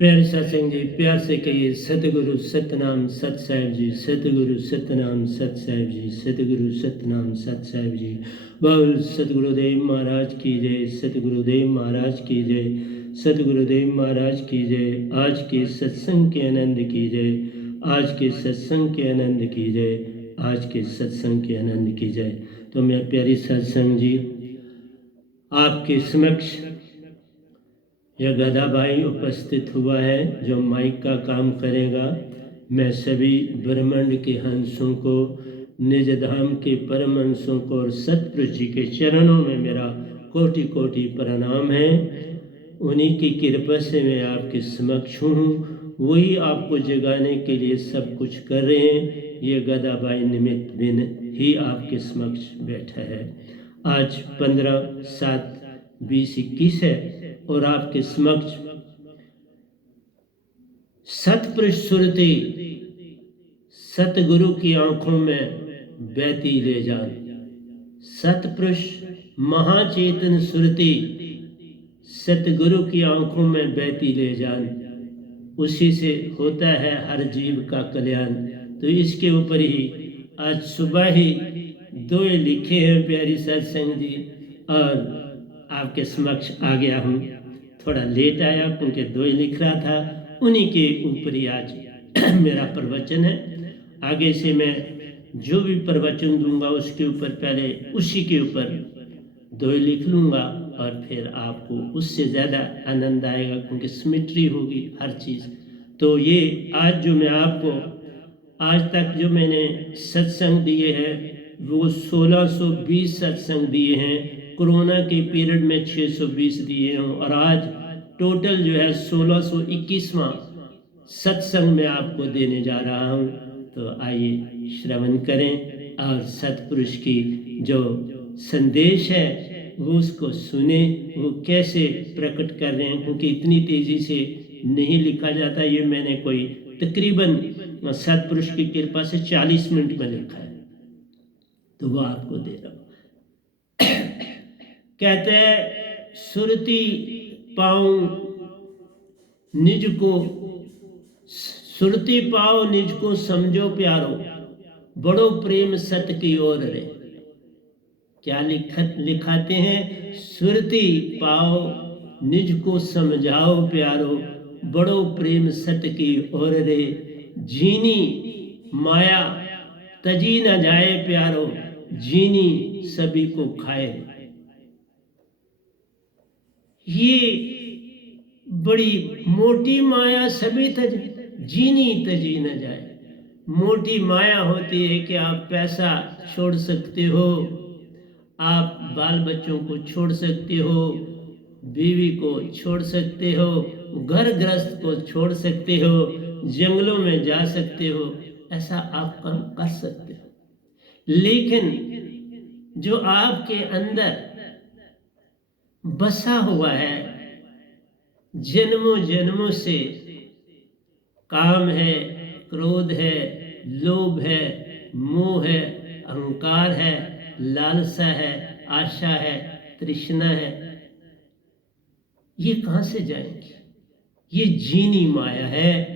प्यारे सत्संग जी, प्यार से कहिए सतगुरु सतनाम सत साहिब जी, सतगुरु सतनाम सत साहिब जी, सतगुरु सतनाम सत साहिब जी। बोल सतगुरुदेव महाराज की जय, सतगुरुदेव महाराज की जय, सतगुरुदेव महाराज की जय। आज के सत्संग के आनंद की जय, आज के सत्संग के आनंद की जय, आज के सत्संग के आनंद की जय। तो मैं प्यारी सत्संग जी आपके समक्ष यह गधा भाई उपस्थित हुआ है जो माइक का काम करेगा। मैं सभी ब्रह्मांड के हंसों को, निज धाम के परम हंसों को और सतपुरुष जी के चरणों में मेरा कोटि कोटि प्रणाम है। उन्हीं की कृपा से मैं आपके समक्ष हूँ। वही आपको जगाने के लिए सब कुछ कर रहे हैं। ये गधा भाई निमित्त बिन ही आपके समक्ष बैठा है। आज 15/7/2021 है और आपके समक्ष सतपुरुष सुरती सतगुरु की आंखों में बहती ले जान, सतपुरुष महाचेतन सुरती सतगुरु की आंखों में बहती ले जान। उसी से होता है हर जीव का कल्याण। तो इसके ऊपर ही आज सुबह ही दो लिखे हैं प्यारी सत्संग जी, और आपके समक्ष आ गया हूँ। थोड़ा लेट आया क्योंकि दो लिख रहा था, उन्हीं के ऊपर ही आज मेरा प्रवचन है। आगे से मैं जो भी प्रवचन दूंगा उसके ऊपर पहले उसी के ऊपर दो लिख लूँगा और फिर आपको उससे ज़्यादा आनंद आएगा क्योंकि सिमेट्री होगी हर चीज़। तो ये आज जो मैं आपको आज तक जो मैंने सत्संग दिए हैं वो 1620 सत्संग दिए हैं। कोरोना के पीरियड में 620 दिए हैं और आज टोटल जो है 1621वां सत्संग में आपको देने जा रहा हूँ। तो आइए श्रवण करें और सतपुरुष की जो संदेश है वो उसको सुने, वो कैसे प्रकट कर रहे हैं, क्योंकि इतनी तेजी से नहीं लिखा जाता। ये मैंने कोई तकरीबन सतपुरुष की कृपा से 40 मिनट में लिखा है, तो वो आपको दे रहा हूँ। कहते हैं सुरती पाऊं निज को, सुरती पाओ निज को समझो प्यारो, बड़ो प्रेम सत की ओर रे। क्या लिखाते हैं? सुरती पाओ निज को समझाओ प्यारो, बड़ो प्रेम सत की ओर रे। जीनी माया तजी न जाए प्यारो, जीनी सभी को खाए। ये बड़ी मोटी माया सभी जीनी तजी न जाए। मोटी माया होती है कि आप पैसा छोड़ सकते हो, आप बाल बच्चों को छोड़ सकते हो, बीवी को छोड़ सकते हो, घर गृहस्थ को छोड़ सकते हो, जंगलों में जा सकते हो, ऐसा आप काम कर सकते हो। लेकिन जो आपके अंदर बसा हुआ है जन्मों जन्मों से, काम है, क्रोध है, लोभ है, मोह है, अहंकार है, लालसा है, आशा है, तृष्णा है, ये कहाँ से जाएंगे? ये जीनी माया है।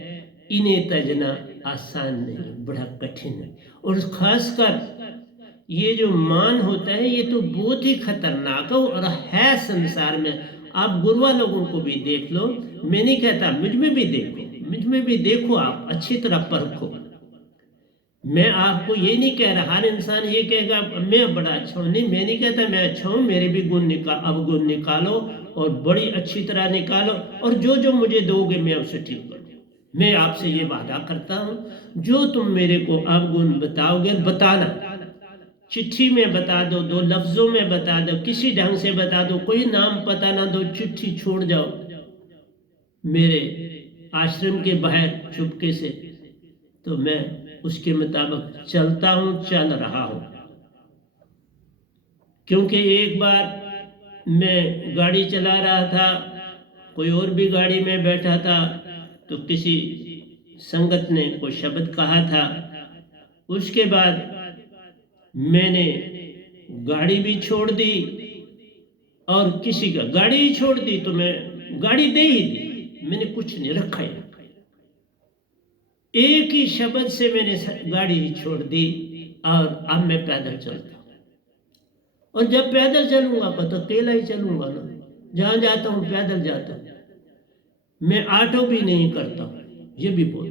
इन्हें तजना आसान नहीं, बड़ा कठिन है। और खासकर ये जो मान होता है ये तो बहुत ही खतरनाक और है संसार में। आप गुरुआ लोगों को भी देख लो, मैं नहीं कहता, मुझ में भी देखो, मुझ में भी देखो, आप अच्छी तरह परखो। मैं आपको ये नहीं कह रहा, हर इंसान ये कहेगा मैं बड़ा अच्छा हूँ, नहीं, मैं नहीं कहता मैं अच्छा हूँ, मेरे भी गुण अवगुण निकालो और बड़ी अच्छी तरह निकालो, और जो जो मुझे दोगे मैं आपसे ठीक करूँ। मैं आपसे ये वादा करता हूँ, जो तुम मेरे को अवगुण बताओगे, बताना, चिट्ठी में बता दो, दो लफ्जों में बता दो, किसी ढंग से बता दो, कोई नाम पता ना दो, चिट्ठी छोड़ जाओ मेरे आश्रम के बाहर चुपके से, तो मैं उसके मुताबिक चलता हूँ, चल रहा हूँ। क्योंकि एक बार मैं गाड़ी चला रहा था, कोई और भी गाड़ी में बैठा था, तो किसी संगत ने कोई शब्द कहा था। उसके बाद मैंने गाड़ी भी छोड़ दी और किसी का गाड़ी ही छोड़ दी, तो मैं गाड़ी दे ही दी। मैंने कुछ नहीं रखा ही रखा। एक ही शब्द से मैंने गाड़ी ही छोड़ दी और अब मैं पैदल चलता हूँ। और जब पैदल चलूंगा तो अकेला ही चलूंगा ना, जहां जाता हूँ पैदल जाता हूँ। मैं ऑटो भी नहीं करता हूँ, ये भी बोल,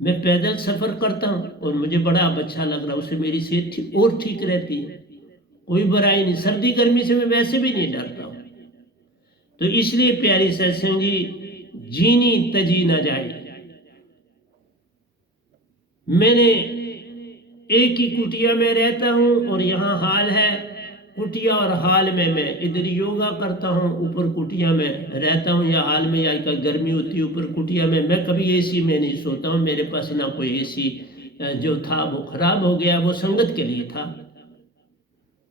मैं पैदल सफर करता हूँ और मुझे बड़ा अच्छा लग रहा है, उससे मेरी सेहत और ठीक रहती है, कोई बुराई नहीं। सर्दी गर्मी से मैं वैसे भी नहीं डरता हूँ। तो इसलिए प्यारी सत्संग जी, जीनी तजी ना जाए। मैंने एक ही कुटिया में रहता हूँ और यहाँ हाल है, कुटिया और हाल में मैं इधर योगा करता हूँ, ऊपर कुटिया में रहता हूँ, या हाल में या गर्मी होती है ऊपर कुटिया में। मैं कभी एसी में नहीं सोता हूँ, मेरे पास ना कोई एसी जो था वो खराब हो गया, वो संगत के लिए था।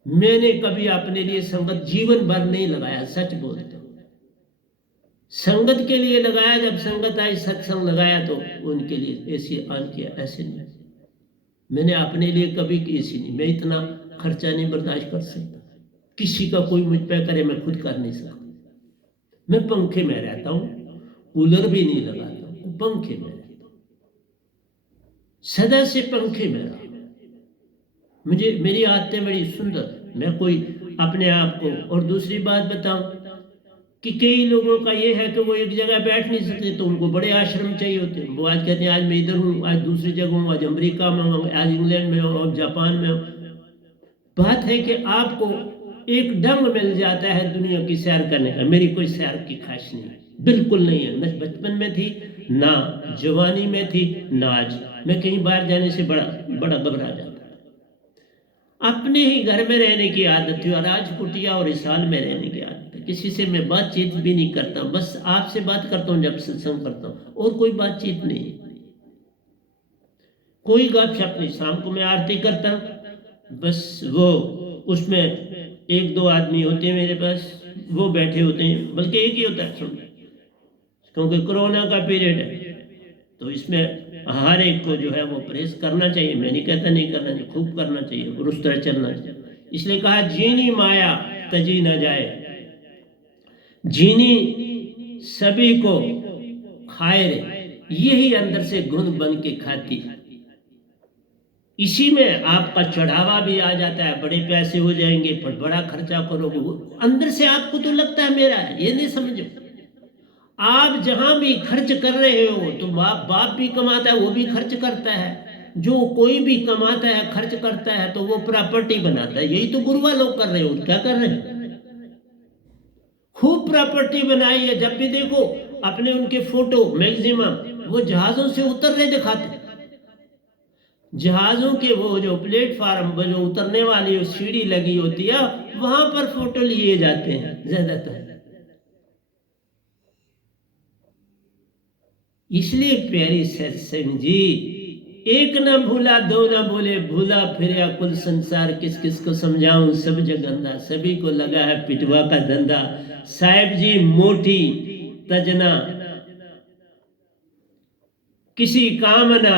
मैंने कभी अपने लिए संगत जीवन भर नहीं लगाया, सच बोलता हूँ। संगत के लिए लगाया, जब संगत आई सत्संग लगाया तो उनके लिए एसी ऑन किया, ऐसे नहीं। मैंने अपने लिए कभी एसी नहीं, मैं इतना खर्चा नहीं बर्दाश्त कर सकता, किसी का कोई मुझ पे करे मैं खुद कर नहीं सकता। मैं पंखे में रहता हूँ, कूलर भी नहीं लगाता हूँ, पंखे में रहता हूँ, सदा से पंखे में रहा। मुझे मेरी आदतें बड़ी सुंदर, मैं कोई अपने आप को। और दूसरी बात बताऊं कि कई लोगों का ये है कि वो एक जगह बैठ नहीं सकते, तो उनको बड़े आश्रम चाहिए होते हैं। वो आज कहते हैं आज मैं इधर हूँ, आज दूसरी जगह हूँ, आज अमेरिका में हूँ, आज इंग्लैंड में हूँ, आज जापान में हूँ। बात है कि आपको एक ढंग मिल जाता है दुनिया की सैर करने का। मेरी कोई सैर की ख्वाहिश नहीं, बिल्कुल नहीं है, न बचपन में थी, ना जवानी में थी, ना आज। मैं कहीं बाहर जाने से बड़ा बड़ा घबरा जाता, अपने ही घर में रहने की आदत थी, और आज कुटिया और इस हाल में रहने की आदत है। किसी से मैं बातचीत भी नहीं करता, बस आपसे बात करता हूँ जब सत्संग करता हूँ, और कोई बातचीत नहीं, कोई गपशप नहीं। शाम को मैं आरती करता हूँ, बस वो उसमें एक दो आदमी होते हैं मेरे पास, वो बैठे होते हैं, बल्कि एक ही होता है सुन, क्योंकि कोरोना का पीरियड है, तो इसमें हर एक को जो है वो परहेज करना चाहिए। मैं नहीं कहता नहीं करना चाहिए, खूब करना चाहिए और उस तरह चलना चाहिए। इसलिए कहा जीनी माया तजी न जाए, जीनी सभी को खाए रे, यही अंदर से गुण बन के खाती है। इसी में आपका चढ़ावा भी आ जाता है, बड़े पैसे हो जाएंगे पर बड़ा खर्चा करोगे, अंदर से आपको तो लगता है मेरा है, ये नहीं समझो। आप जहां भी खर्च कर रहे हो तो बाप भी कमाता है, वो भी खर्च करता है। जो कोई भी कमाता है खर्च करता है तो वो प्रॉपर्टी बनाता है। यही तो गुरुआ लोग कर रहे हो, क्या कर रहे हैं, खूब प्रॉपर्टी बनाई है। जब भी देखो अपने उनके फोटो मैक्सिमम वो जहाजों से उतर रहे दिखाते, जहाजों के वो जो प्लेटफार्म जो उतरने वाली सीढ़ी लगी होती है वहां पर फोटो लिए जाते हैं ज्यादातर। इसलिए प्यारी सत्संग जी, एक न भूला दो न बोले, भूला फिर या कुल संसार, किस किस को समझाऊं सब जगंदा, सभी को लगा है पिटवा का धंधा। साहेब जी मोटी तजना किसी कामना,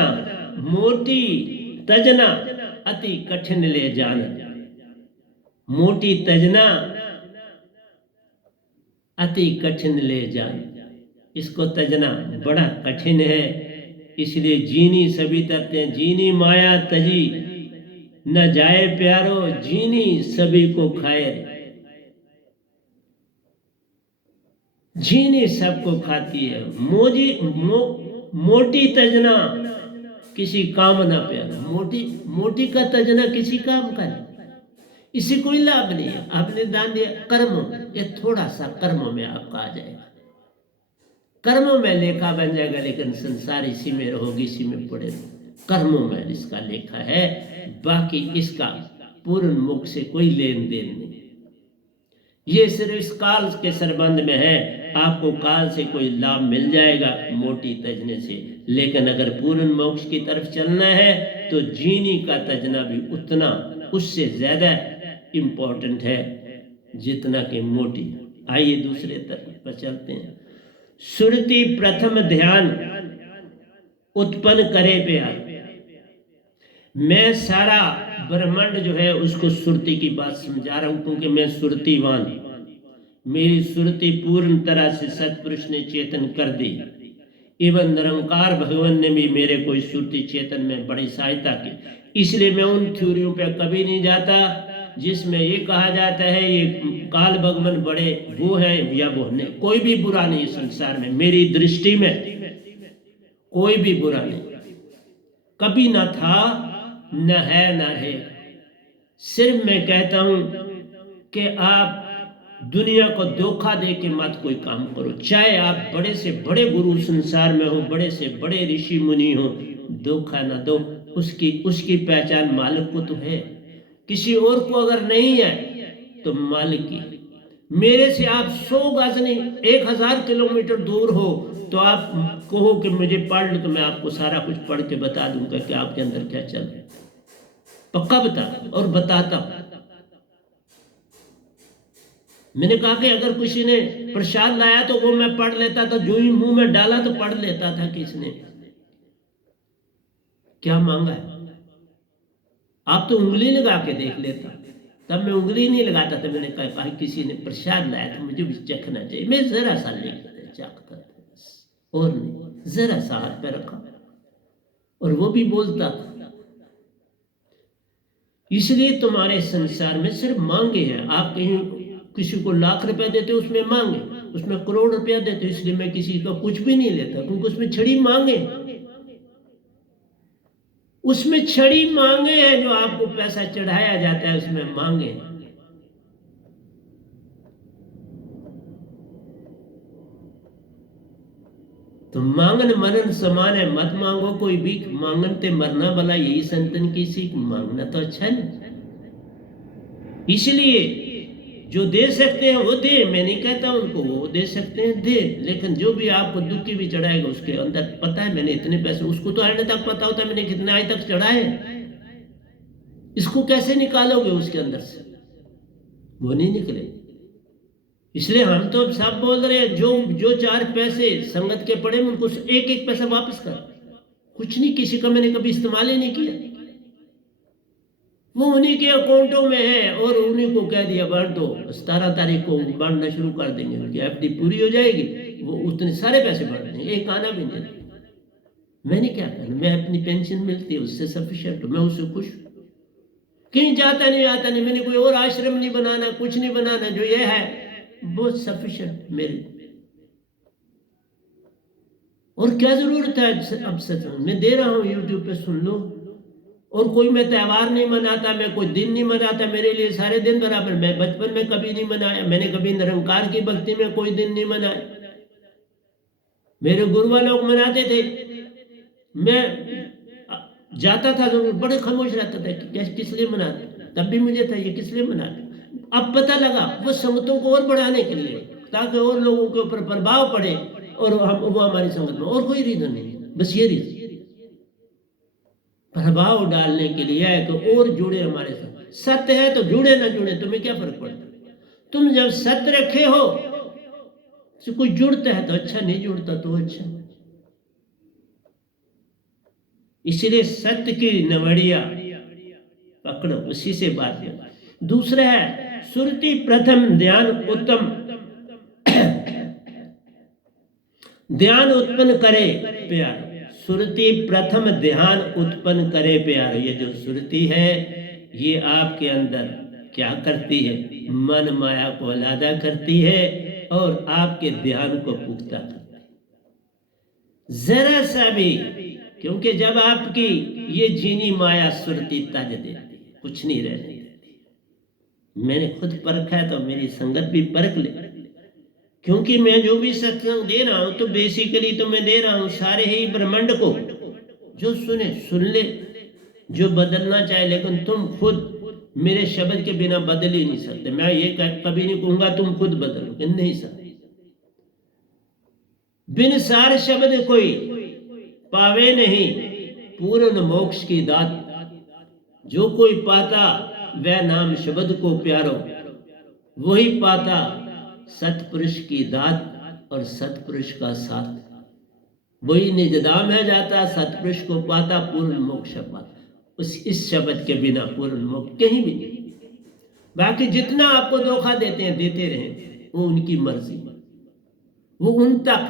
मोटी तजना अति कठिन ले जाना। मोटी तजना अति कठिन ले जाना, इसको तजना बड़ा कठिन है। इसलिए जीनी सभी तरते हैं, जीनी माया तजी न जाए प्यारो, जीनी सभी को खाए। जीनी सबको खाती है, मोटी तजना किसी काम ना प्यारा। मोटी का तजना किसी काम का नहीं, इसे कोई लाभ नहीं है। आपने दान दिया कर्मों, ये थोड़ा सा कर्मों में आपका आ जाएगा, कर्मों में लेखा बन जाएगा, लेकिन संसार इसी में रहोगी, इसी में पड़े रहोगे। कर्मों में इसका लेखा है, बाकी इसका पूर्ण मुख से कोई लेन देन नहीं। ये सिर्फ इस काल के संबंध में है, आपको काल से कोई लाभ मिल जाएगा मोटी तजने से, लेकिन अगर पूर्ण मोक्ष की तरफ चलना है तो जीनी का तजना भी उतना उससे ज्यादा इंपॉर्टेंट है जितना कि मोटी। आइए दूसरे तरफ पर चलते हैं। सुरति प्रथम ध्यान उत्पन्न करे प्यार। मैं सारा ब्रह्मांड जो है उसको सुरति की बात समझा रहा हूं, क्योंकि मैं सुरतिवान, मेरी सुरति पूर्ण तरह से सतपुरुष ने चेतन कर दी। एवं निरंकार भगवान ने भी मेरे को इस सुरति चेतन में बड़ी सहायता की। इसलिए मैं उन थ्योरियों पे कभी नहीं जाता जिसमें ये कहा जाता है ये काल भगवान बड़े वो हैं या वो नहीं। कोई भी बुरा नहीं संसार में, मेरी दृष्टि में कोई भी बुरा नहीं, कभी ना था, न है, न रहेगा। सिर्फ मैं कहता हूं कि आप दुनिया को धोखा दे के मत कोई काम करो। चाहे आप बड़े से बड़े गुरु संसार में हो, बड़े से बड़े ऋषि मुनि हो, धोखा ना दो। उसकी पहचान मालिक को तो है, किसी और को अगर नहीं है तो मालिक की। मेरे से आप 100 गज नहीं 1000 किलोमीटर दूर हो तो आप कहो कि मुझे पढ़ लो, तो मैं आपको सारा कुछ पढ़ के बता दूंगा कि आपके अंदर क्या चल रहा है। पक्का बता और बताता हूं। मैंने कहा कि अगर किसी ने प्रसाद लाया तो वो मैं पढ़ लेता था, जो ही मुंह में डाला तो पढ़ लेता था कि इसने क्या मांगा है। आप तो उंगली लगा के देख लेता, तब मैं उंगली नहीं लगाता था। मैंने कहा किसी ने प्रसाद लाया तो मुझे भी चखना चाहिए। मैं जरा सा लेकर चखता था बस, और नहीं, जरा सा हाथ पे रखा और वो भी बोलता था। इसलिए तुम्हारे संसार में सिर्फ मांगे हैं। आप कहीं किसी को लाख रुपया देते हो उसमें मांगे, उसमें करोड़ रुपया देते हो, इसलिए मैं किसी का कुछ भी नहीं लेता, क्योंकि उसमें छड़ी मांगे, उसमें छड़ी मांगे हैं। जो आपको पैसा चढ़ाया जाता है उसमें मांगे। तो मांगन मरण समान है, मत मांगो कोई भी। मांगन ते मरना भला, यही संतन की सीख। मांगना तो अच्छा है। इसलिए जो दे सकते हैं वो दे, मैं नहीं कहता उनको वो दे सकते हैं दे, लेकिन जो भी आपको दुखी भी चढ़ाएगा उसके अंदर पता है मैंने इतने पैसे, उसको तो आने तक पता होता है मैंने कितने आज तक चढ़ाए। इसको कैसे निकालोगे उसके अंदर से? वो नहीं निकले। इसलिए हम तो सब बोल रहे हैं जो 4 पैसे संगत के पड़े उनको एक एक पैसा वापस कर। कुछ नहीं, किसी का मैंने कभी इस्तेमाल ही नहीं किया। वो उन्हीं के अकाउंटों में है और उन्हीं को कह दिया भर दो, 17 तारीख को बांटना शुरू कर देंगे, उनकी एफडी पूरी हो जाएगी, वो उतने सारे पैसे भर देंगे, एक आना भी नहीं। मैंने क्या करना, मैं अपनी पेंशन मिलती है उससे सफिशिएंट, मैं उससे खुश। कहीं जाता नहीं आता नहीं, मैंने कोई और आश्रम नहीं बनाना, कुछ नहीं बनाना, जो ये है बहुत सफिशिएंट मेरे। और क्या जरूरत है अब सच मैं दे रहा हूं यूट्यूब पे, सुन लो। और कोई मैं त्यौहार नहीं मनाता, मैं कोई दिन नहीं मनाता, मेरे लिए सारे दिन बराबर। मैं बचपन में कभी नहीं मनाया, मैंने कभी निरंकार की भक्ति में कोई दिन नहीं मनाया। मेरे गुरुआ लोग मनाते थे, मैं जाता था जरूर, बड़े खामोश रहता था कि किस लिए मनाते, तब भी मुझे था ये किस लिए मनाते। अब पता लगा वो संगतों को और बढ़ाने के लिए, ताकि और लोगों के ऊपर प्रभाव पड़े और वो हमारी संगत में, और कोई रीजन नहीं, बस ये रीजन प्रभाव डालने के लिए है कि और जुड़े हमारे साथ। सत्य है तो जुड़े ना जुड़े तुम्हें क्या फर्क पड़ता। तुम जब सत्य रखे हो तो कोई जुड़ता है तो अच्छा, नहीं जुड़ता तो अच्छा। इसलिए सत्य की नवड़िया पकड़ो, उसी से बात है। दूसरा है सुरति प्रथम ध्यान उत्तम ध्यान उत्पन्न करे प्यार। सुरति प्रथम ध्यान उत्पन्न करे प्यार। ये जो सुरति है ये आपके अंदर क्या करती है, मन माया को अलादा करती है और आपके ध्यान को पुख्ता करती है जरा सा भी। क्योंकि जब आपकी ये जीनी माया सुरति तज देती है, कुछ नहीं रहने देती। मैंने खुद परखा है तो मेरी संगत भी परख ले। क्योंकि मैं जो भी सत्संग दे रहा हूं तो बेसिकली तो मैं दे रहा हूं सारे ही ब्रह्मांड को। जो सुने सुन ले, जो बदलना चाहे, लेकिन तुम खुद मेरे शब्द के बिना बदल ही नहीं सकते। मैं ये कभी नहीं कहूंगा तुम खुद बदलो, नहीं सकते। बिन सार शब्द कोई पावे नहीं पूर्ण मोक्ष की दात। जो कोई पाता वह नाम शब्द को प्यारो, वही पाता सतपुरुष की दात और सतपुरुष का साथ। वही निजदाम है जाता, सतपुरुष को पाता, पूर्ण मोक्ष पाता। इस शब्द के बिना पूर्ण मोक्ष कहीं भी नहीं। बाकी जितना आपको धोखा देते हैं देते रहें, वो उनकी मर्जी, वो उन तक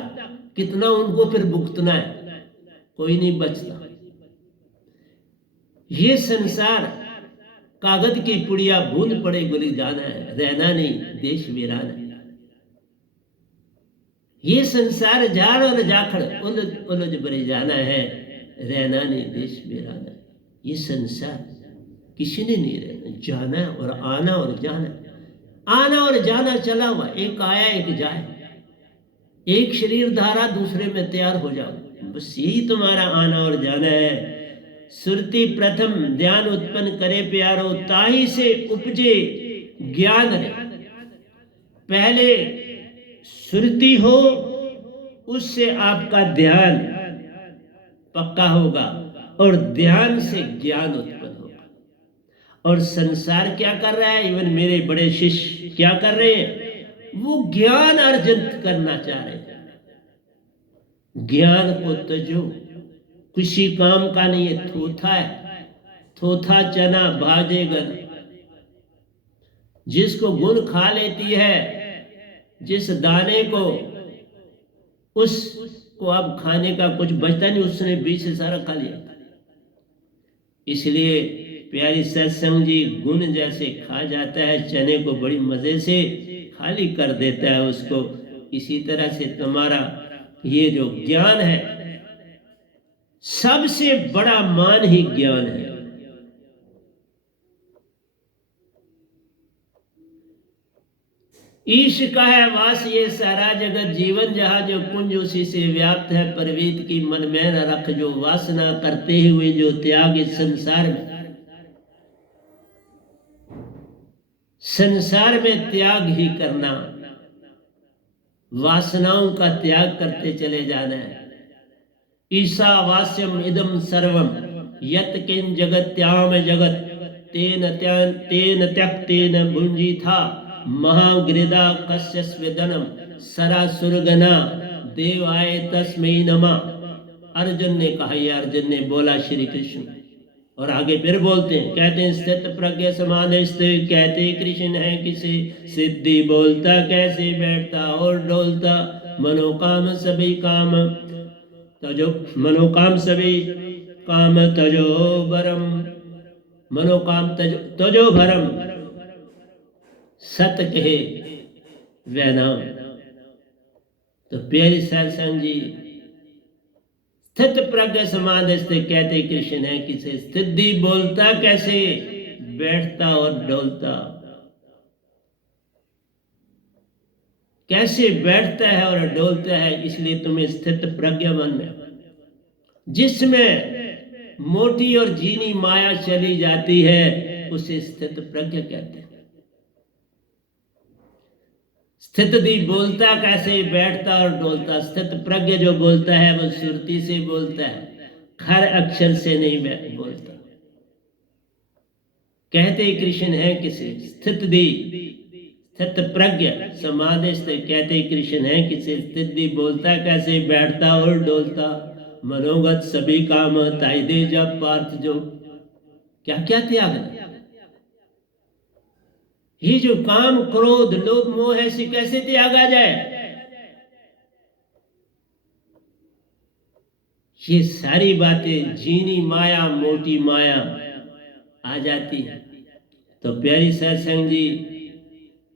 कितना उनको फिर भुगतना है, कोई नहीं बचता। ये संसार कागज की पुड़िया, बूंद पड़े गुली जाना है, रहना नहीं देश वीराना। ये संसार झाड़ और जाखड़ उलझ उलझ भरे जाना है, रहना नहीं देश वीराना। ये संसार किसी ने नहीं रहना, जाना और आना और जाना, आना और जाना चला हुआ, एक आया एक जाए, एक शरीर धारा दूसरे में तैयार हो जाओ, बस यही तुम्हारा आना और जाना है। सुरती प्रथम ध्यान उत्पन्न करे प्यारो, ताही से उपजे ज्ञान रे। पहले सुरती हो, उससे आपका ध्यान पक्का होगा और ध्यान से ज्ञान उत्पन्न होगा। और संसार क्या कर रहा है, इवन मेरे बड़े शिष्य क्या कर रहे हैं, वो ज्ञान अर्जन करना चाह रहे हैं। ज्ञान को तजो, किसी काम का नहीं है, थोथा है, थोथा चना भाजेगन। जिसको गुण खा लेती है, जिस दाने को उसको अब खाने का कुछ बचता नहीं, उसने बीच से सारा खा लिया। इसलिए प्यारी सत्संग जी, गुण जैसे खा जाता है चने को, बड़ी मजे से खाली कर देता है उसको, इसी तरह से तुम्हारा ये जो ज्ञान है, सबसे बड़ा मान ही ज्ञान है। ईश का है वास ये सारा जगत, जीवन जहां जो कुंज उसी से व्याप्त है। परवीत की मन में न रख जो वासना, करते हुए जो त्याग इस संसार में, संसार में त्याग ही करना, वासनाओं का त्याग करते चले जाना है। ईशावास्यम इदम सर्वम यत किं जगत्याम जगत, तेन त्यक्तेन भुंजी था महागृदा कस्य स्वेदनम, सरा सुरगना देवाय तस्मै नमः। अर्जुन ने कहा, ये अर्जुन ने बोला श्री कृष्ण, और आगे फिर बोलते हैं, कहते हैं स्थित प्रज्ञ समाधिस्थ, कहते कृष्ण है किसे सिद्धि, बोलता कैसे बैठता और डोलता, मनोकाम सभी काम तजो, मनोकाम सभी काम तजो भरम, मनोकाम तजो तजो भरम, सत कहे वैनाम। तो प्यारी सत्संग जी, स्थित प्रज्ञ समाधिस्थ कहते कृष्ण है किसे सिद्धि, बोलता कैसे बैठता और डोलता, कैसे बैठता है और डोलता है, इसलिए तुम्हें स्थित प्रज्ञ बनना, जिसमें मोटी और जीनी माया चली जाती है उसे स्थित प्रज्ञ कहते हैं। स्थित दी बोलता कैसे बैठता और डोलता, स्थित प्रज्ञ जो बोलता है वो सुरती से बोलता है, खर अक्षर से नहीं बोलता। कहते कृष्ण है किसे स्थित दी, स्थित प्रज्ञ समाधिस्थ कहते कृष्ण है किसे स्थित दी, बोलता कैसे बैठता और डोलता, मनोगत सभी काम ताई दे जब पार्थ जो। क्या क्या त्याग, ये जो काम क्रोध लोभ मोह है, से कैसे त्यागा जाए, ये सारी बातें जीनी माया मोटी माया आ जाती है। तो प्यारी सत्संग जी,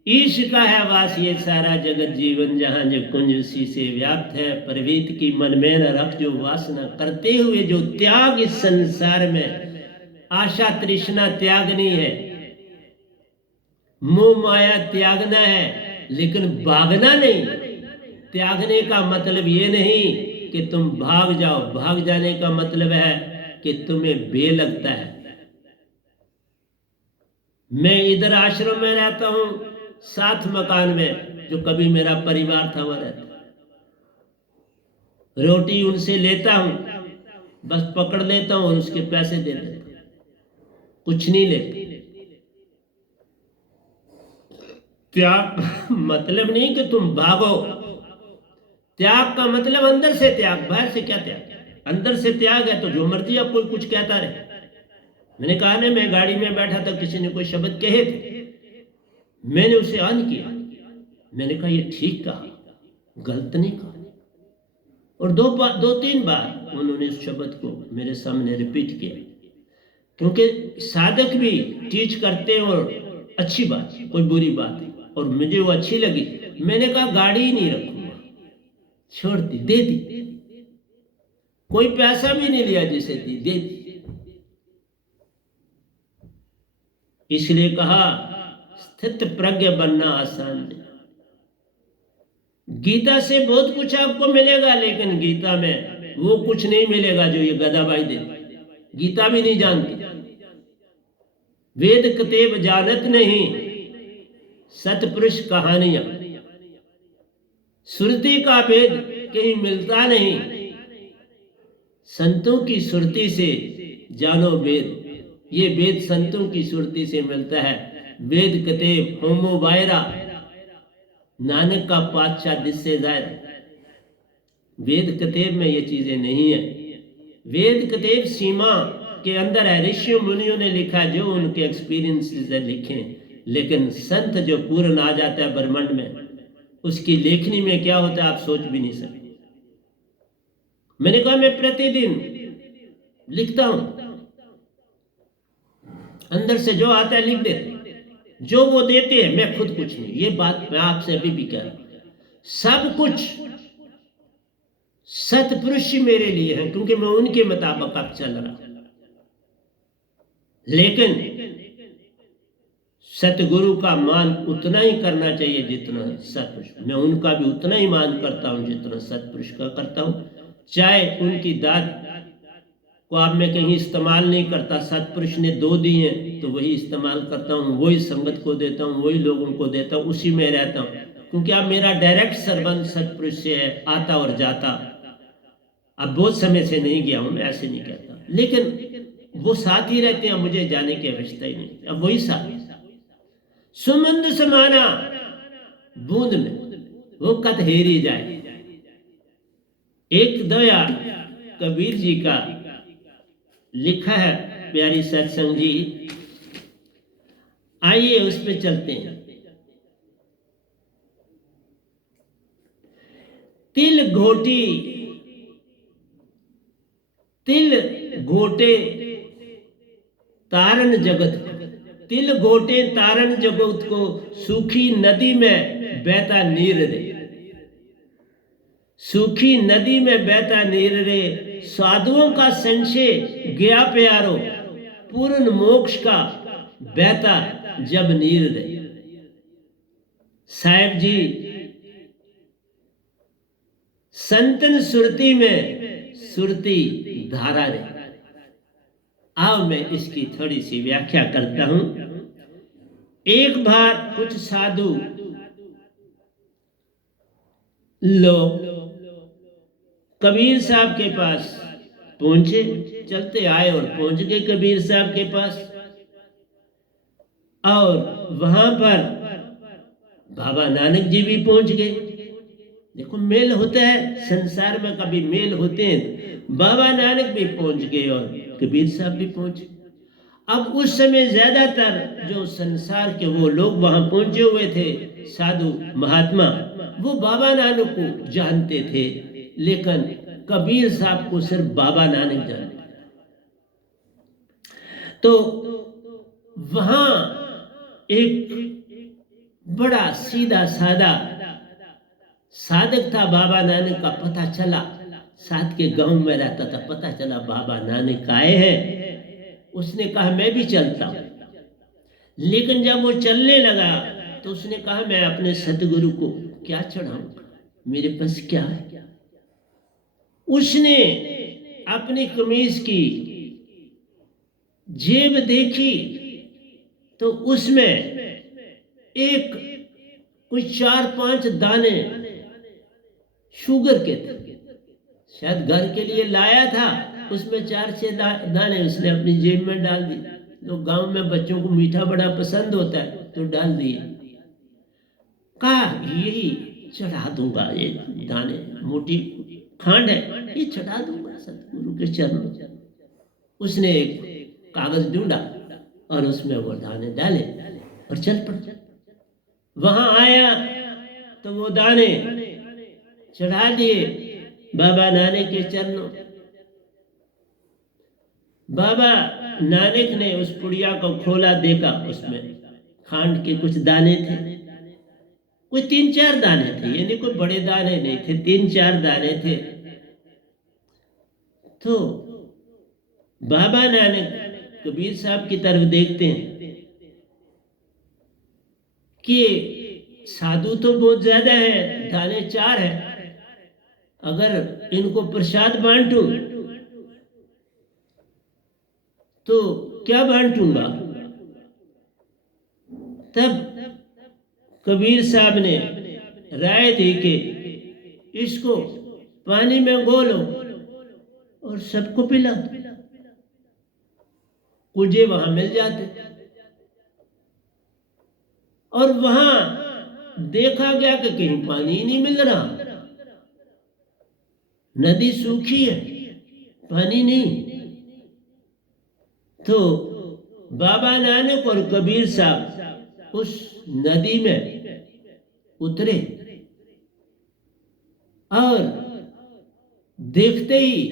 ईश का है वास ये सारा जगत, जीवन जहां जो कुंज उसी से व्याप्त है। परवीत की मन में न रख जो वासना, करते हुए जो त्याग इस संसार में, आशा तृष्णा त्यागनी है, मोह माया त्यागना है, लेकिन भागना नहीं। त्यागने का मतलब ये नहीं कि तुम भाग जाओ, भाग जाने का मतलब है कि तुम्हें बे लगता है। मैं इधर आश्रम में रहता हूं, साथ मकान में, जो कभी मेरा परिवार था वह रहता, रोटी उनसे लेता हूं, बस पकड़ लेता हूं और उसके पैसे दे देता हूं, कुछ नहीं लेता। त्याग मतलब नहीं कि तुम भागो, त्याग का मतलब अंदर से त्याग, बाहर से क्या त्याग, अंदर से त्याग है तो जो मर्जी अब कोई कुछ कहता रहे। मैंने कहा ना, मैं गाड़ी में बैठा था, किसी ने कोई शब्द कहे थे, मैंने उसे ऑन किया, मैंने कहा ये ठीक कहा, गलत नहीं कहा। और दो तीन बार उन्होंने इस शब्द को मेरे सामने रिपीट किया, क्योंकि साधक भी टीच करते हैं और अच्छी बात, कोई बुरी बात है, और मुझे वो अच्छी लगी। मैंने कहा गाड़ी ही नहीं रखूंगा, छोड़ दी, दे दी, कोई पैसा भी नहीं लिया, जिसे दी दे दी। इसलिए कहा स्थित प्रज्ञ बनना आसान नहीं। गीता से बहुत कुछ आपको मिलेगा, लेकिन गीता में वो कुछ नहीं मिलेगा जो ये गदाबाई दे। गीता भी नहीं जानती, वेद कतेब जानत नहीं, सतपुरुष कहानियां, सुरती का वेद कहीं मिलता नहीं, संतों की सुरती से जानो वेद। ये वेद संतों की सुरती से मिलता है। वेद कतेब होमो वायरा, नानक का पातशाह दिससे जायरा। वेद कतेब में ये चीजें नहीं है। वेद कतेब सीमा के अंदर है, ऋषियों मुनियों ने लिखा जो उनके एक्सपीरियंसेस है लिखे, लेकिन संत जो पूर्ण आ जाता है ब्रह्मांड में, उसकी लेखनी में क्या होता है आप सोच भी नहीं सकते। मैंने कहा मैं प्रतिदिन लिखता हूं, अंदर से जो आता है लिख देते, जो वो देते हैं, मैं खुद कुछ नहीं। ये बात मैं आपसे अभी भी कह रहा हूं, सब कुछ सतपुरुष ही मेरे लिए है, क्योंकि मैं उनके मुताबिक अब चल रहा हूं। लेकिन सतगुरु का मान उतना ही करना चाहिए जितना सतपुरुष। मैं उनका भी उतना ही मान करता हूं जितना सतपुरुष का करता हूं। चाहे उनकी दात को आप मैं कहीं इस्तेमाल नहीं करता, सतपुरुष ने दो दिए तो वही इस्तेमाल करता हूँ, वही संगत को देता हूँ, वही लोगों को देता हूँ, उसी में रहता हूँ, क्योंकि अब मेरा डायरेक्ट संबंध सतपुरुष से है, आता और जाता। अब बहुत समय से नहीं गया हूँ, मैं ऐसे नहीं कहता, लेकिन वो साथ ही रहते हैं, मुझे जाने की आवश्यकता ही नहीं। अब वही साथ सुमंद समाना बूंद में वो कत हेरी जाए। एक दया कबीर जी का लिखा है प्यारी सत्संग जी, आइए उस पे चलते हैं। तिल घोटी तिल घोटे तारण जगत, तिल घोटे तारण जगत को, सूखी नदी में बहता नीर रे, सूखी नदी में बहता नीर रे, साधुओं का संशय गया प्यारो, पूर्ण मोक्ष का बहता जब नीर रे। साहेब जी संतन सुरती में सुरती धारा रे। आओ मैं इसकी थोड़ी सी व्याख्या करता हूं। एक बार कुछ साधु लोग कबीर साहब के पास पहुंचे, चलते आए और पहुंच गए कबीर साहब के पास, और वहां पर बाबा नानक जी भी पहुंच गए। देखो मेल होता है संसार में, कभी मेल होते हैं। बाबा नानक भी पहुंच गए और कबीर साहब भी पहुंचे। अब उस समय ज्यादातर जो संसार के वो लोग वहां पहुंचे हुए थे, साधु महात्मा, वो बाबा नानक को जानते थे, लेकिन कबीर साहब को सिर्फ बाबा नानक जानते। तो वहां एक बड़ा सीधा साधा साधक था, बाबा नानक का पता चला, साथ के गांव में रहता था, पता चला बाबा नानक आए हैं। उसने कहा मैं भी चलता हूं, लेकिन जब वो चलने लगा तो उसने कहा मैं अपने सतगुरु को क्या चढ़ाऊंगा, मेरे पास क्या है। उसने अपनी कमीज की जेब देखी तो उसमें एक कुछ 4-5 दाने शुगर के थे, शायद घर के लिए लाया था। उसमें 4-6 दाने उसने अपनी जेब में डाल दी। तो गांव में बच्चों को मीठा बड़ा पसंद होता है, तो डाल दिए। कहा यही चढ़ा दूंगा, ये दाने मोटी खांड है, ये चढ़ा दूंगा सतगुरु के चरणों। उसने एक कागज ढूंढा और उसमें वो दाने डाले और चल पड़ा। वहां आया तो वो दाने चढ़ा दिए बाबा नानक के चरणों। बाबा नानक ने उस पुड़िया को खोला, देखा उसमें खांड के कुछ दाने थे, कोई 3-4 दाने थे, यानी कोई बड़े दाने नहीं थे, 3-4 दाने थे। तो बाबा नानक कबीर साहब की तरफ देखते हैं कि साधु तो बहुत ज्यादा है, दाने 4 है, अगर इनको प्रसाद बांटूं तो क्या बांटूंगा। तब कबीर साहब ने राय दी कि इसको पानी में घोलो और सबको पिला दो। कुजे वहां मिल जाते, और वहां देखा गया कि कहीं पानी ही नहीं मिल रहा, नदी सूखी है, पानी नहीं। तो बाबा नानक और कबीर साहब उस नदी में उतरे और देखते ही,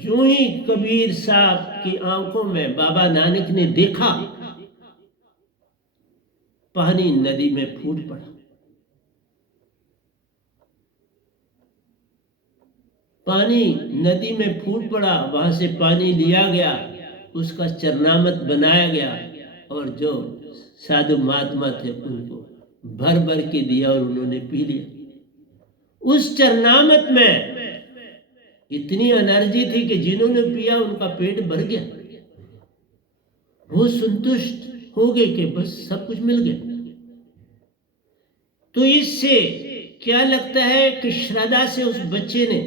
जो ही कबीर साहब की आंखों में बाबा नानक ने देखा, पानी नदी में फूट पड़ा। पानी नदी में फूट पड़ा, वहां से पानी लिया गया, उसका चरनामत बनाया गया, और जो साधु महात्मा थे उनको भर भर के दिया और उन्होंने पी लिया। उस चरनामत में इतनी एनर्जी थी कि जिन्होंने पिया उनका पेट भर गया, वो संतुष्ट हो गए कि बस सब कुछ मिल गया। तो इससे क्या लगता है कि श्रद्धा से उस बच्चे ने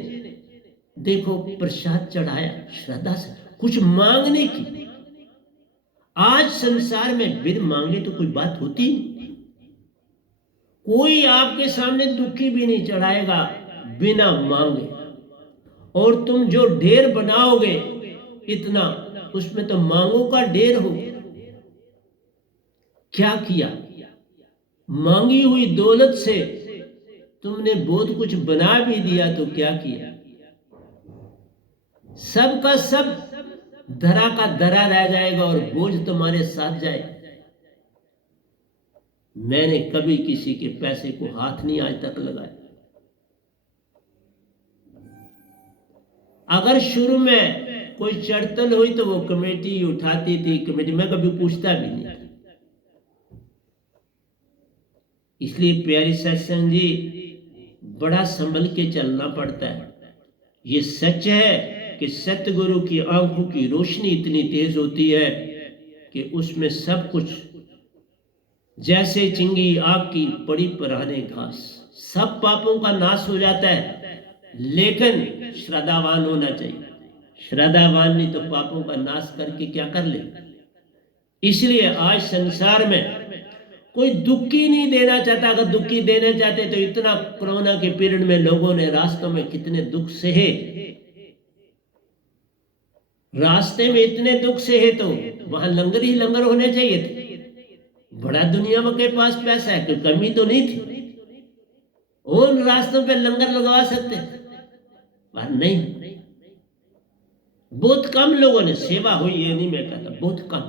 देखो प्रसाद चढ़ाया, श्रद्धा से, कुछ मांगने की। आज संसार में बिन मांगे तो कोई बात होती नहीं। कोई आपके सामने दुखी भी नहीं चढ़ाएगा बिना मांगे, और तुम जो ढेर बनाओगे इतना, उसमें तो मांगों का ढेर हो। क्या किया, मांगी हुई दौलत से तुमने बहुत कुछ बना भी दिया, तो क्या किया, सब का सब धरा का धरा रह जाएगा और बोझ तुम्हारे साथ जाएगा। मैंने कभी किसी के पैसे को हाथ नहीं आज तक लगाया। अगर शुरू में कोई चढ़तल हुई तो वो कमेटी उठाती थी, कमेटी में कभी पूछता भी नहीं था। इसलिए प्यारी सत्संग जी, बड़ा संभल के चलना पड़ता है। ये सच है कि सतगुरु की आंखों की रोशनी इतनी तेज होती है कि उसमें सब कुछ जैसे चिंगी आग की पड़ी पराने घास, सब पापों का नाश हो जाता है। लेकिन श्रद्धावान होना चाहिए, श्रद्धावान नहीं तो पापों का नाश करके क्या कर ले। इसलिए आज संसार में कोई दुखी नहीं देना चाहता। अगर दुखी देना चाहते तो इतना कोरोना के पीरियड में लोगों ने रास्तों में कितने दुख सहे, रास्ते में इतने दुख सहे, तो वहां लंगर ही लंगर होने चाहिए थे। बड़ा दुनिया के पास पैसा है, कोई कमी तो नहीं थी, उन रास्तों पे लंगर लगवा सकते, पर नहीं। बहुत कम लोगों ने सेवा हुई, ये नहीं मैं कहता, बहुत कम।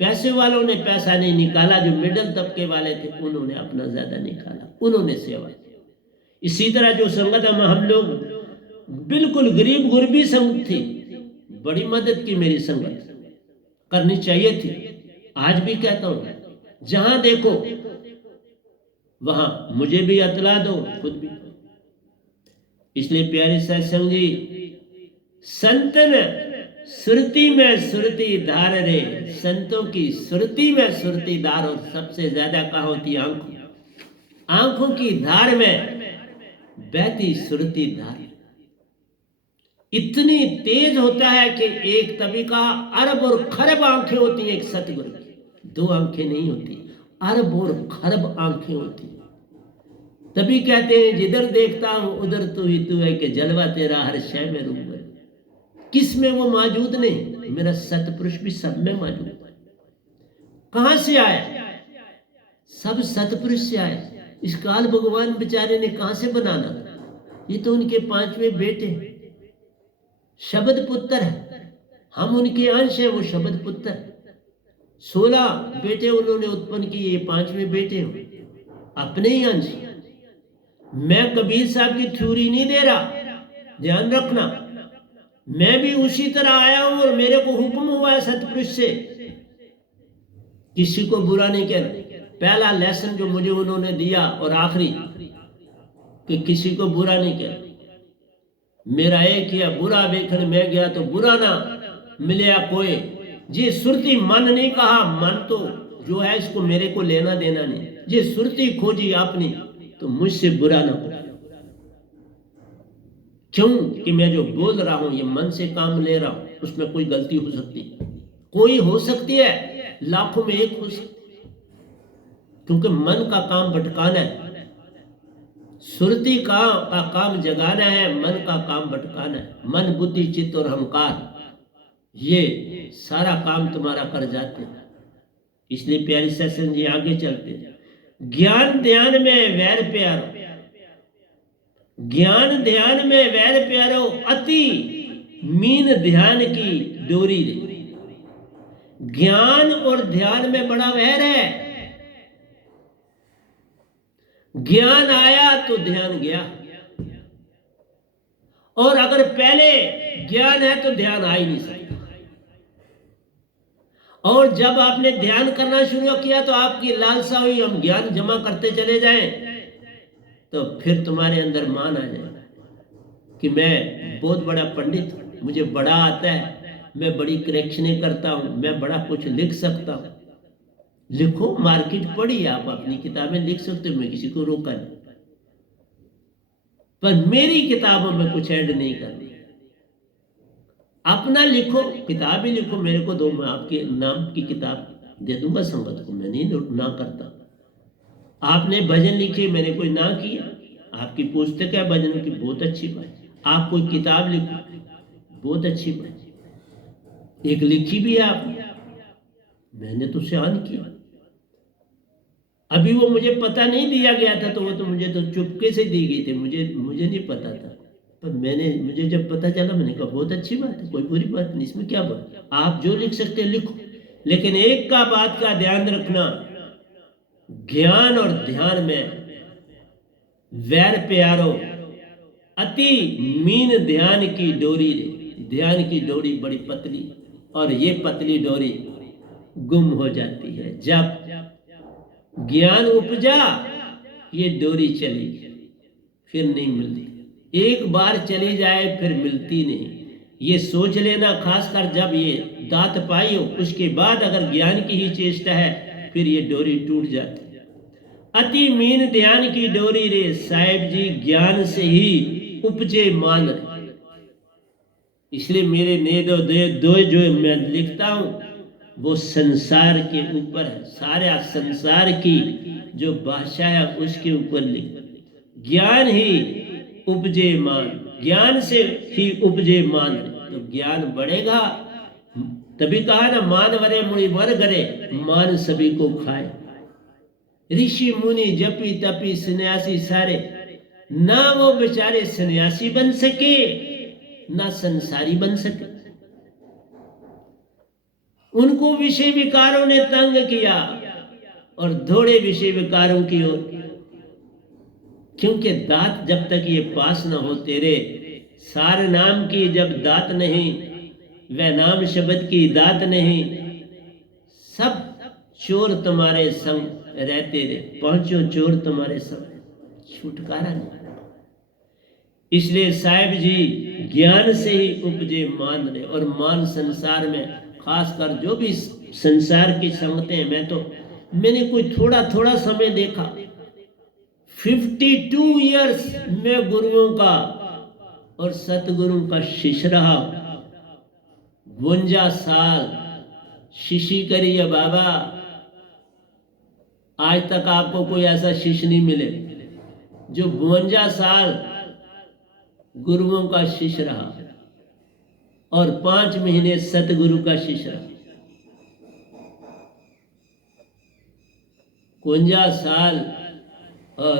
पैसे वालों ने पैसा नहीं निकाला, जो मिडिल तबके वाले थे उन्होंने अपना ज्यादा निकाला, उन्होंने सेवा। इसी तरह जो संगत में हम लोग बिल्कुल गरीब गुरबी संगत थी, बड़ी मदद की मेरी संगत, करनी चाहिए थी। आज भी कहता हूं, जहां देखो वहां मुझे भी अतला दो, खुद भी। इसलिए प्यारे सत्संग जी, संतन सुरती में सुरती धार रे, संतों की सुरती में सुरती धार। और सबसे ज्यादा कहा होती आंखों, आंखों की धार में बहती सुरती धार। इतनी तेज होता है कि एक तभी का अरब और खरब आंखें होती हैं एक सतगुरु की, 2 आंखें नहीं होती, अरब और खरब आंखें होती हैं। तभी कहते हैं जिधर देखता हूं उधर तू ही तू है, कि जलवा तेरा हर शय में रूप है। किस में वो मौजूद नहीं, मेरा सतपुरुष भी सब में मौजूद है। कहां से आए, सब सतपुरुष से आए। इस काल भगवान बेचारे ने कहां से बनाना? ये तो उनके 5वें बेटे शब्द पुत्र है, हम उनके अंश हैं, वो शब्द पुत्र। 16 बेटे उन्होंने उत्पन्न किए, ये 5वें बेटे हो, अपने ही अंश। मैं कबीर साहब की थ्योरी नहीं दे रहा, ध्यान रखना। मैं भी उसी तरह आया हूं और मेरे को हुक्म हुआ है सतपुरुष से, किसी को बुरा नहीं कहना। पहला लेसन जो मुझे उन्होंने दिया और आखिरी, कि किसी को बुरा नहीं कहना। मेरा एक किया बुरा देखने में गया तो बुरा ना मिले कोई। जी सुरती मन नहीं कहा, मन तो जो है इसको मेरे को लेना देना नहीं। जी सुरती खोजी आपने तो मुझसे बुरा ना हो। क्यों कि मैं जो बोल रहा हूं ये मन से काम ले रहा हूं, उसमें कोई गलती हो सकती है, कोई हो सकती है, लाखों में एक हो सकती है, क्योंकि मन का काम भटकाना है, सुरती का काम जगाना है, मन का काम भटकाना है। मन बुद्धि चित्त और अहंकार ये सारा काम तुम्हारा कर जाते हैं। इसलिए प्यारी सत्संग जी आगे चलते हैं। ज्ञान ध्यान में वैर प्यारो, ज्ञान ध्यान में वैर प्यारो, अति मीन ध्यान की डोरी रे। ज्ञान और ध्यान में बड़ा वैर है। ज्ञान आया तो ध्यान गया, और अगर पहले ज्ञान है तो ध्यान आ ही नहीं सकता। और जब आपने ध्यान करना शुरू किया तो आपकी लालसा हुई हम ज्ञान जमा करते चले जाएं, तो फिर तुम्हारे अंदर मान आ जाएगा कि मैं बहुत बड़ा पंडित हूं, मुझे बड़ा आता है, मैं बड़ी करेक्शनें करता हूं, मैं बड़ा कुछ लिख सकता हूं। लिखो, मार्केट पढ़ी, आप अपनी किताबें लिख सकते हो, मैं किसी को रोका नहीं, पर मेरी किताबों में कुछ ऐड नहीं करनी। अपना लिखो, किताब ही लिखो, मेरे को दो, मैं आपके नाम की किताब दे दूंगा संगत को, मैं नहीं ना करता। आपने भजन लिखे, मैंने कोई ना किया, आपकी पुस्तक है भजन की, बहुत अच्छी बात। आप कोई किताब लिखो, बहुत अच्छी बात, एक लिखी भी है आपने, मैंने तो सहन किया। अभी वो मुझे पता नहीं दिया गया था, तो वो तो मुझे तो चुपके से दी गई थी, मुझे नहीं पता था, पर मुझे जब पता चला मैंने कहा बहुत अच्छी बात है, कोई बुरी बात नहीं, इसमें क्या बात। आप जो लिख सकते हैं लिखो, लेकिन एक का बात का ध्यान रखना, ज्ञान और ध्यान में वैर प्यारो, अति मीन ध्यान की डोरी रे। ध्यान की डोरी बड़ी पतली, और ये पतली डोरी गुम हो जाती है। जब ज्ञान उपजा ये डोरी चली, फिर नहीं मिलती। एक बार चली जाए फिर मिलती नहीं, ये सोच लेना। खासकर जब ये दात पाई हो, उसके बाद अगर ज्ञान की ही चेष्टा है, फिर ये डोरी टूट जाती है। अति मीन ध्यान की डोरी रे, साहिब जी ज्ञान से ही उपजे मान रे। इसलिए मेरे ने दो जो मैं लिखता हूं वो संसार के ऊपर है, सारा संसार की जो भाषा है उसके ऊपर लिख। ज्ञान ही उपजे मान, ज्ञान से ही उपजे मान, तो ज्ञान बढ़ेगा। तभी कहा ना, मान वरे मुनि वर करे, मान सभी को खाए। ऋषि मुनि जपी तपी सन्यासी सारे, ना वो बेचारे सन्यासी बन सके ना संसारी बन सके। उनको विषय विकारों ने तंग किया और दौड़े विषय विकारों की ओर, क्योंकि दात जब तक ये पास न हो तेरे, सार नाम की जब दात नहीं, वह नाम शब्द की दात नहीं, सब चोर तुम्हारे संग रहते रे, पहुंचो चोर तुम्हारे संग, छुटकारा नहीं। इसलिए साहिब जी ज्ञान से ही उपजे मान रे, और मान संसार में खासकर जो भी संसार की संगतें, मैंने कोई थोड़ा समय देखा, 52 इयर्स में गुरुओं का और सतगुरु का शिष्य रहा, 52 साल शिष्य करी है बाबा। आज तक आपको कोई ऐसा शिष्य नहीं मिले जो 52 साल गुरुओं का शिष्य रहा और 5 महीने सतगुरु का शिष्य रहा। 52 साल और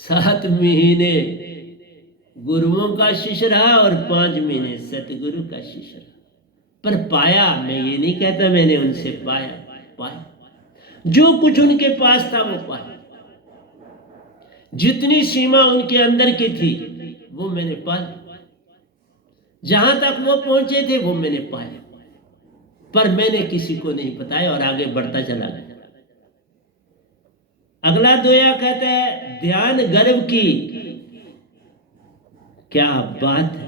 7 महीने गुरुओं का शिष्य रहा और 5 महीने सतगुरु का शिष्य रहा। पर पाया, मैं ये नहीं कहता मैंने उनसे पाया जो कुछ उनके पास था वो पाया। जितनी सीमा उनके अंदर की थी वो मैंने पाया। जहां तक वो पहुंचे थे वो मैंने पाया, पर मैंने किसी को नहीं बताया और आगे बढ़ता चला गया। अगला दोया कहता है, ध्यान गर्व की क्या बात है।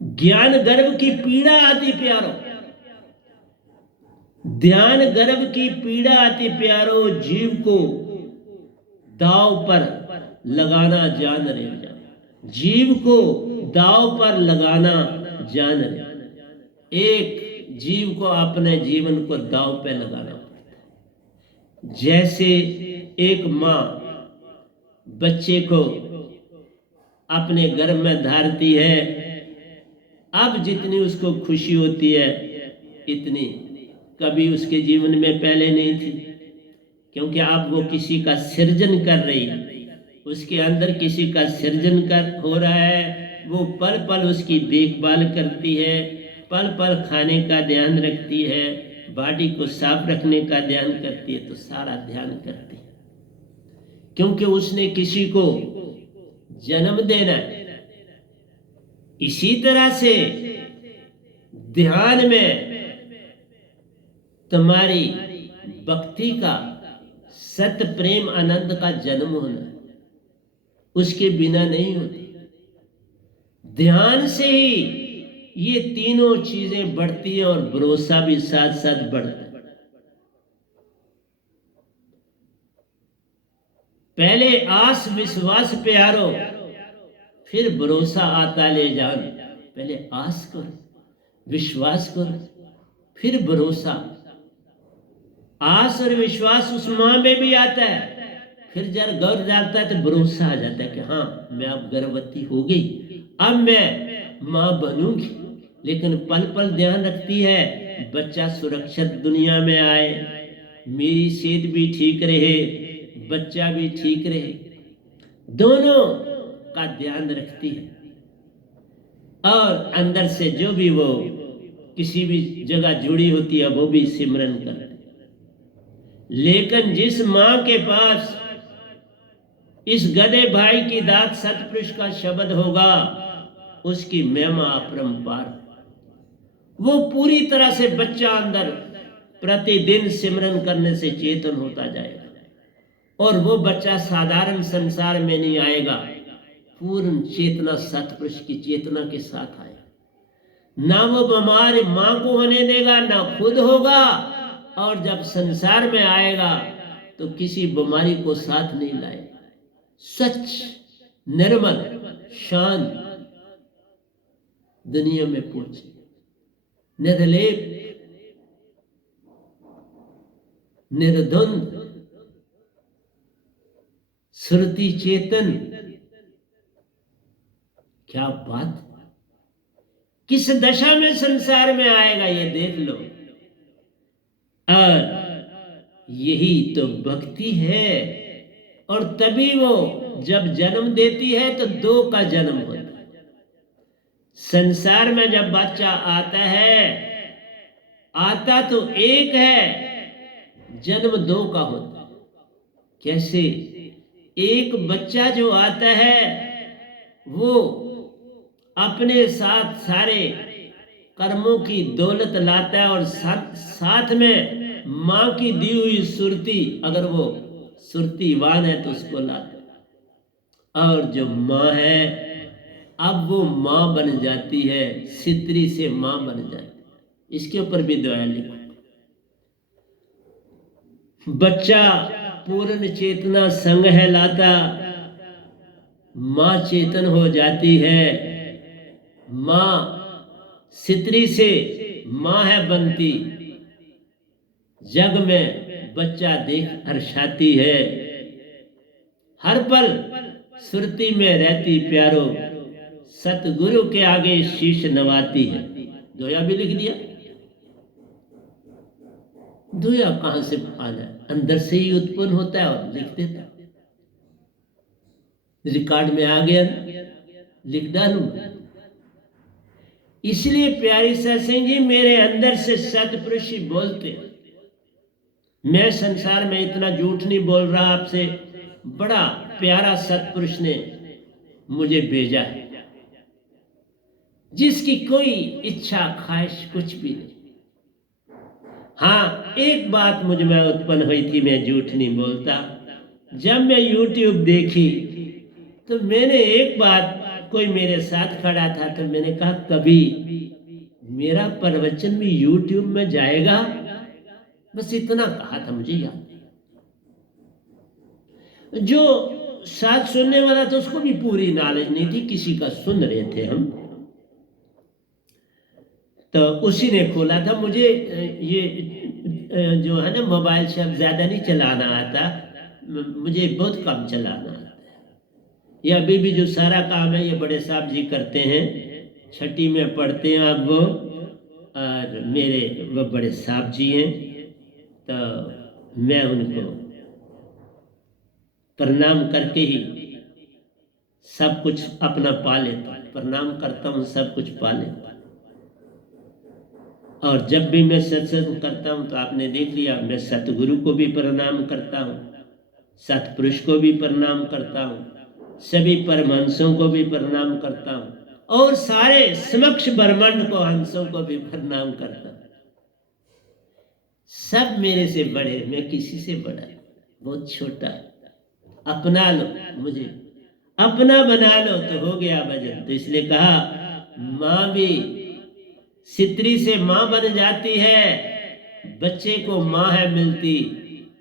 ज्ञान गर्व की पीड़ा आती प्यारो, ध्यान गर्व की पीड़ा आती प्यारो, जीव को दाव पर लगाना जान रे जान। जीव को दाव पर लगाना जान रे। एक जीव को अपने जीवन को दाव पे लगाना पड़ता है। जैसे एक माँ बच्चे को अपने गर्भ में धारती है, अब जितनी उसको खुशी होती है इतनी कभी उसके जीवन में पहले नहीं थी, क्योंकि अब वो किसी का सृजन कर रही है, उसके अंदर किसी का सृजन हो रहा है। वो पल पल उसकी देखभाल करती है, पल पल खाने का ध्यान रखती है, बॉडी को साफ रखने का ध्यान करती है, तो सारा ध्यान करती है, क्योंकि उसने किसी को जन्म देना है। इसी तरह से ध्यान में तुम्हारी भक्ति का, सत्य प्रेम आनंद का जन्म होना, उसके बिना नहीं होती। ध्यान से ही ये तीनों चीजें बढ़ती हैं और भरोसा भी साथ साथ बढ़ता है। पहले आस विश्वास प्यारो, फिर भरोसा आता ले जान। पहले आस करो, विश्वास करो, फिर भरोसा। आस और विश्वास उस मां में भी आता है, फिर जब गर्भ जाता है तो भरोसा आ जाता है कि हाँ मैं अब गर्भवती हो गई, अब मैं मां बनूंगी। लेकिन पल पल ध्यान रखती है बच्चा सुरक्षित दुनिया में आए, मेरी सेहत भी ठीक रहे, बच्चा भी ठीक रहे, दोनों का ध्यान रखती है। और अंदर से जो भी वो किसी भी जगह जुड़ी होती है वो भी सिमरन करती है। लेकिन जिस मां के पास इस गधे भाई की दात सतपुरुष का शब्द होगा, उसकी महिमा अपरंपार। वो पूरी तरह से बच्चा अंदर प्रतिदिन सिमरन करने से चेतन होता जाएगा, और वो बच्चा साधारण संसार में नहीं आएगा, पूर्ण चेतना सतपुरुष की चेतना के साथ आएगा। ना वो बीमार मां को होने देगा, ना खुद होगा, और जब संसार में आएगा तो किसी बीमारी को साथ नहीं लाएगा। सच, निर्मल, शांत दुनिया में पहुंचे, निर्लेप, निर्द्वंद, श्रुति चेतन। क्या बात! किस दशा में संसार में आएगा ये देख लो। और यही तो भक्ति है। और तभी वो जब जन्म देती है तो 2 का जन्म होता है। संसार में जब बच्चा आता है, आता तो एक है, जन्म 2 का होता है। कैसे? एक बच्चा जो आता है वो अपने साथ सारे कर्मों की दौलत लाता है, और साथ में मां की दी हुई सुरती, अगर वो सुरतीवान है तो उसको लाता है। और जो मां है अब वो मां बन जाती है, सित्री से मां बन जाती है। इसके ऊपर भी दुआ लिखो। बच्चा पूर्ण चेतना संग है लाता, मां चेतन हो जाती है, मां सित्री से मां है बनती, जग में बच्चा देख हर्षाती है, हर पल सुरती में रहती प्यारो, सतगुरु के आगे शीश नवाती है। दोया भी लिख दिया। दुया कहां से आना है, अंदर से ही उत्पन्न होता है और लिख देता है। रिकॉर्ड में आ गया लिख डालूंगा। इसलिए प्यारी सत्संग जी, मेरे अंदर से सतपुरुष ही बोलते। मैं संसार में इतना झूठ नहीं बोल रहा आपसे, बड़ा प्यारा सतपुरुष ने मुझे भेजा है, जिसकी कोई इच्छा ख्वाहिश कुछ भी नहीं। हाँ, एक बात मुझ में उत्पन्न हुई थी, मैं झूठ नहीं बोलता। जब मैं YouTube देखी तो मैंने एक बात, कोई मेरे साथ खड़ा था तो मैंने कहा कभी मेरा प्रवचन भी YouTube में जाएगा, बस इतना कहा था, मुझे याद। जो साथ सुनने वाला था उसको भी पूरी नॉलेज नहीं थी, किसी का सुन रहे थे हम, तो उसी ने खोला था। मुझे ये जो है ना मोबाइल से अब ज़्यादा नहीं चलाना आता, मुझे बहुत कम चलाना आता है। ये अभी भी जो सारा काम है ये बड़े साहब जी करते हैं, छठी में पढ़ते हैं अब वो, और मेरे वो बड़े साहब जी हैं, तो मैं उनको प्रणाम करके ही सब कुछ अपना पा लेता हूँ। प्रणाम करता हूँ, सब कुछ पा लेता हूँ। और जब भी मैं सत्संग करता हूँ तो आपने देख लिया, मैं सतगुरु को भी प्रणाम करता हूँ, सतपुरुष को भी प्रणाम करता हूँ, सभी परमहंसों को भी प्रणाम करता हूँ, और सारे समक्ष ब्रह्मांड को, हंसों को भी प्रणाम करता हूँ। सब मेरे से बड़े, मैं किसी से बड़ा, बहुत छोटा। अपना लो मुझे, अपना बना लो तो हो गया भजन। तो इसलिए कहा, माँ भी सित्री से माँ बन जाती है, बच्चे को माँ है मिलती,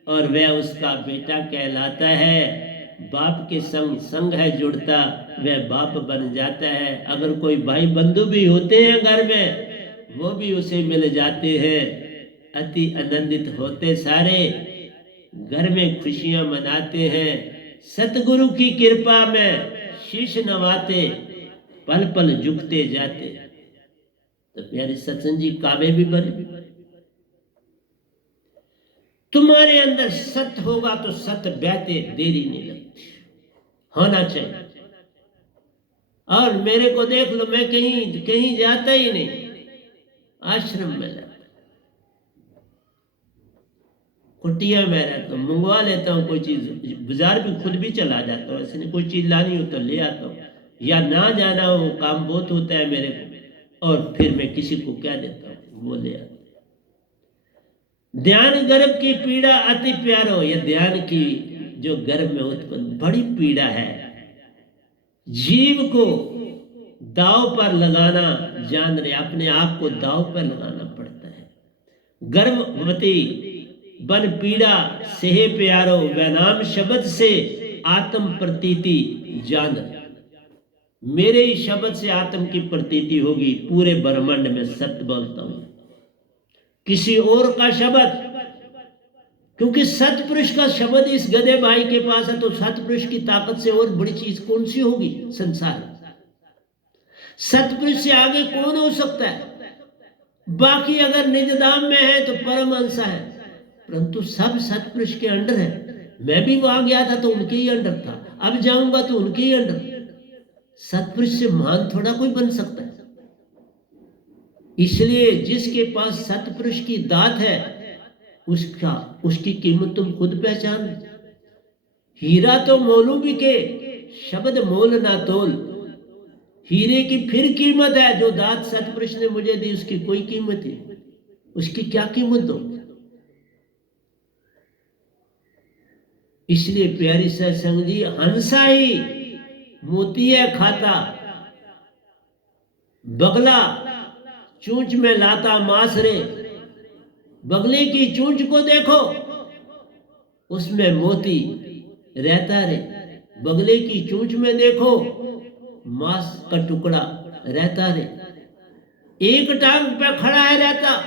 और वह उसका बेटा कहलाता है। बाप के संग संग है जुड़ता, वह बाप बन जाता है। अगर कोई भाई बंधु भी होते हैं घर में, वो भी उसे मिल जाते हैं। अति आनंदित होते सारे, घर में खुशियां मनाते हैं। सतगुरु की कृपा में शीश नवाते, पल पल झुकते जाते। तो प्यारे सत्संग जी, कावे भी बने। तुम्हारे अंदर सत्य होगा तो सत्य बहते देरी नहीं लगती, होना चाहिए। और मेरे को देख लो, मैं कहीं कहीं जाता ही नहीं, आश्रम में रहता, कुटिया में रहता हूँ, मंगवा लेता हूँ कोई चीज, बाजार भी खुद भी चला जाता हूँ, ऐसे नहीं कोई चीज लानी हो तो ले आता हूँ, या ना जाना हो, काम बहुत होता है मेरे को, और फिर मैं किसी को क्या देता हूँ, वो ले आता। ध्यान गर्भ की पीड़ा अति प्यारो, यह ध्यान की जो गर्भ में उत्पन्न बड़ी पीड़ा है। जीव को दाव पर लगाना जान रहे, अपने आप को दाव पर लगाना पड़ता है। गर्भवती बन पीड़ा सेहे प्यारो, वैनाम शब्द से आत्म प्रतीति जान। मेरे ही शब्द से आत्म की प्रतीति होगी, पूरे ब्रह्मांड में सत्य बोलता हूं, किसी और का शब्द, क्योंकि सतपुरुष का शब्द इस गधे भाई के पास है, तो सतपुरुष की ताकत से और बड़ी चीज कौन सी होगी संसार। सतपुरुष से आगे कौन हो सकता है। बाकी अगर निजधाम में है तो परमहंस है, परंतु सब सतपुरुष के अंडर है। मैं भी वहां गया था तो उनके ही अंडर था, अब जाऊंगा तो उनके ही अंडर। सतपुरुष से महान थोड़ा कोई बन सकता है। इसलिए जिसके पास सतपुरुष की दात है, उसकी कीमत तुम खुद पहचान। हीरा तो मोलू बिके, शब्द मोल ना तोल। हीरे की फिर कीमत है, जो दात सतपुरुष ने मुझे दी उसकी कोई कीमत नहीं, उसकी क्या कीमत दो। इसलिए प्यारी सत्संग जी, हंसा ही मोती है खाता, बगला चूंच में लाता मांस रे। बगले की चूंच को देखो, उसमें मोती रहता रे। बगले की चूंच में देखो, मांस का टुकड़ा रहता रे। एक टांग पे खड़ा है रहता,